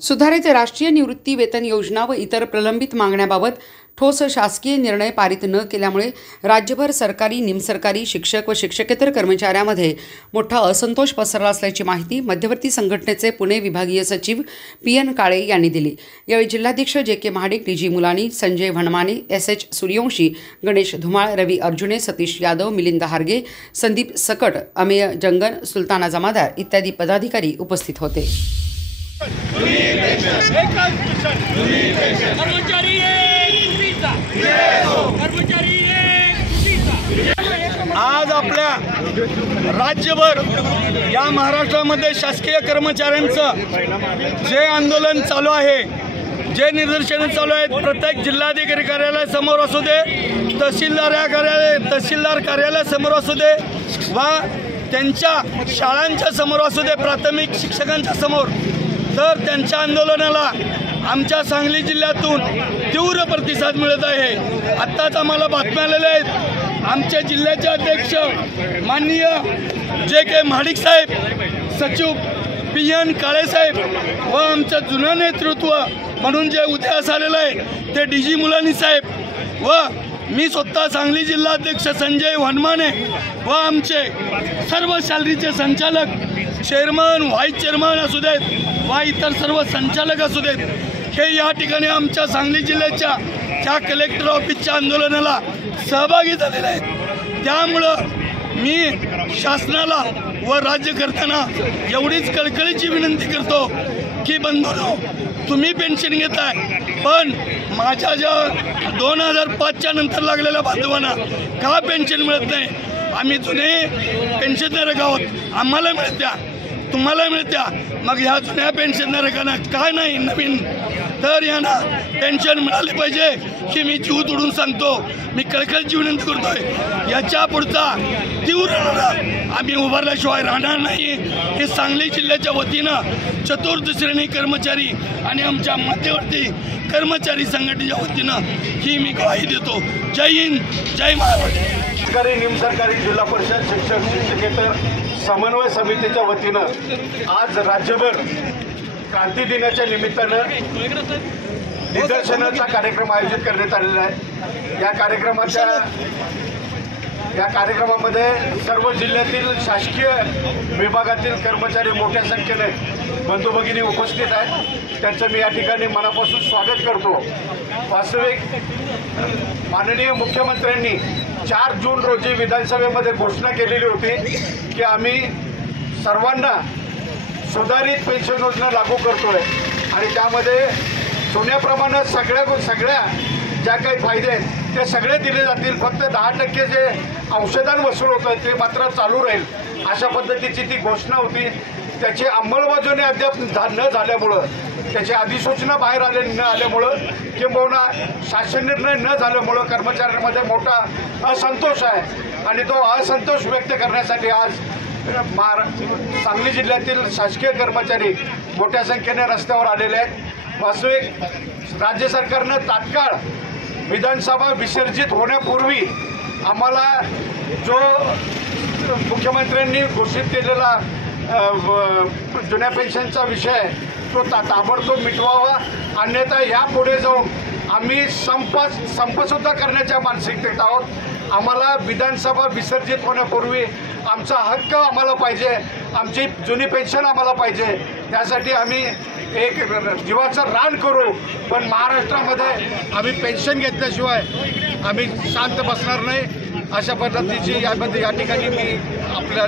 सुधारित राष्ट्रीय निवृत्ती वेतन योजना व इतर प्रलंबित मागण्याबाबत ठोस शासकीय निर्णय पारित न केल्यामुळे राज्यभर सरकारी, निमसरकारी, शिक्षक व शिक्षकेतर कर्मचाऱ्यांमध्ये मोठा असंतोष पसरला असल्याची माहिती मध्यवर्ती संघटनेचे पुणे विभागीय सचिव PN काळे यांनी दिली। यावेळी जिल्हाध्यक्ष JK महाडिक, DG मुलानी, संजय भणमाने, SH सूर्यवंशी, गणेश धुमाळ, रवी अर्जुने, सतीश यादव, मिलिंद हारगे, संदीप सकट, अमेय जंगन, सुलताना जमादार इत्यादी पदाधिकारी उपस्थित होते। आज आपल्या राज्यभर या महाराष्ट्रामध्ये शासकीय कर्मचाऱ्यांचं जे आंदोलन चालू आहे, जे निदर्शनं चालू आहेत, प्रत्येक जिल्हाधिकारी कार्यालयासमोर असू दे, तहसीलदार कार्यालयासमोर असू दे वा त्यांच्या शाळांच्या समोर असू दे, प्राथमिक शिक्षकांच्या समोर, तर त्यांच्या आंदोलनाला आमच्या सांगली जिल्ह्यातून तीव्र प्रतिसाद मिळत आहे। आत्ताच आम्हाला बातम्या आलेल्या आहेत, आमच्या जिल्ह्याचे अध्यक्ष माननीय JK महाडिक साहेब, सचिव PN काळे साहेब व आमचं जुनं नेतृत्व म्हणून जे उदयास आलेलं आहे ते DG मुलानी साहेब व मी स्वतः सांगली जिल्हाध्यक्ष संजय भणमाने व आमचे सर्व शालरीचे संचालक, चेअरमन, व्हाईस चेअरमन असू देत वा इतर सर्व संचालक असू देत, हे या ठिकाणी आमच्या सांगली जिल्ह्याच्या त्या कलेक्टर ऑफिसच्या आंदोलनाला सहभागी झालेले आहेत। त्यामुळं मी शासनाला व राज्यकर्त्यांना एवढीच कळकळीची विनंती करतो की बंधूंनो, तुम्ही पेन्शन घेताय, पण माझ्या ज्या 2005च्या नंतर लागलेल्या बांधवांना का पेन्शन मिळत नाही? आम्ही जुने पेन्शनधारक आहोत, आम्हाला मिळत्या, तुम्हाला मिळत्या, मग ह्या जुन्या पेन्शनधारकांना काय नाही नवीन? तर यांना पेन्शन मिळाली पाहिजे की मी जीव तोडून सांगतो, मी कळकळीची विनंती करतोय, याच्या पुढचा तीव्र लढा आम्ही उभारल्याशिवाय राहणार नाही। हे सांगली जिल्ह्याच्या वतीनं चतुर्थ श्रेणी कर्मचारी आणि आमच्या मध्यवर्ती कर्मचारी संघटनेच्या वतीनं ही मी ग्वाही देतो। जय हिंद, जय महाराष्ट्र। सरकारी, निमसरकारी, जिल्हा परिषद, शिक्षक, शिक्षकेतर समन्वय समितीच्या वतीनं आज राज्यभर क्रांती दिनाच्या निमित्तानं निदर्शनाचा कार्यक्रम आयोजित करण्यात आलेला आहे। या कार्यक्रमामध्ये सर्व जिल्ह्यातील शासकीय विभागातील कर्मचारी मोठ्या संख्येने बंधू भगिनी उपस्थित आहेत, त्यांचं मी या ठिकाणी मनापासून स्वागत करतो। वास्तविक माननीय मुख्यमंत्र्यांनी 4 जून रोजी विधानसभेमध्ये घोषणा केलेली होती की आम्ही सर्वांना सुधारित पेन्शन योजना लागू करतोय आणि त्यामध्ये सोन्याप्रमाणे सगळ्या ज्या काही फायदे आहेत ते सगळे दिले जातील, फक्त 10% जे अंशदान वसूल होतं ते मात्र चालू राहील, अशा पद्धतीची ती घोषणा होती। त्याची अंमलबजावणी अद्याप न झाल्यामुळं, त्याची अधिसूचना बाहेर न आल्यामुळं किंबहुना शासन निर्णय न झाल्यामुळं कर्मचाऱ्यांमध्ये मोठा असंतोष आहे आणि तो असंतोष व्यक्त करण्यासाठी आज सांगली जिल्ह्यातील शासकीय कर्मचारी मोठ्या संख्येने रस्त्यावर आलेले आहेत। वास्तविक राज्य सरकारनं तात्काळ विधानसभा विसर्जित होण्यापूर्वी आम्हाला जो मुख्यमंत्र्यांनी घोषित केलेला जुन्या पेन्शनचा विषय तो ताबडतोब मिटवावा, अन्यथा यापुढे जाऊन आम्ही संपसुद्धा करण्याच्या मानसिकतेत आहोत। आम्हाला विधानसभा विसर्जित होण्यापूर्वी आमचा हक्क आम्हाला पाहिजे, आमची जुनी पेन्शन आम्हाला पाहिजे, त्यासाठी आम्ही एक जीवाचं रान करू, पण महाराष्ट्रामध्ये आम्ही पेन्शन घेतल्याशिवाय आम्ही शांत बसणार नाही, अशा पद्धतीची या ठिकाणी मी आपल्या